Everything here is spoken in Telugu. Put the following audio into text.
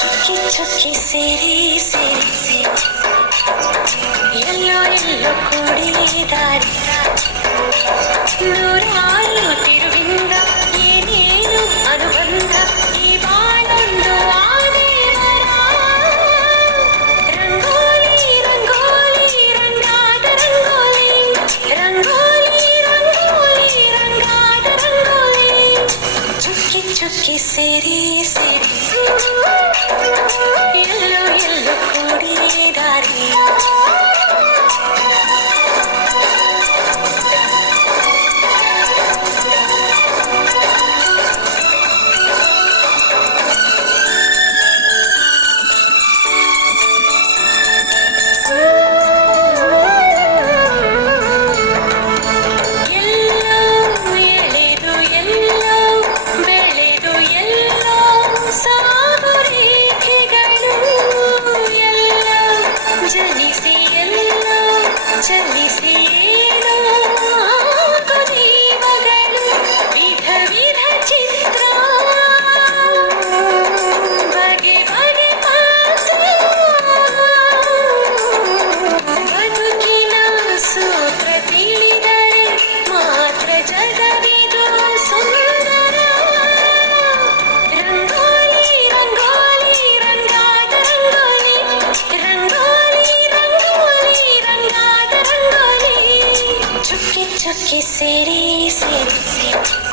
చుక్కి చుక్కి సిరి సిరి ఎల్లో ఎల్లో కూడి దారి నూరాలు తిరువింద ఏ నేను అనుబంధ ఈ బాణందు రంగోలి రంగోలి రంగాద రంగోలి రంగోలి రంగోలి రంగాద రంగోలి చుక్కి చుక్కి సిరి సిరి चली सी Chucky City, City, City.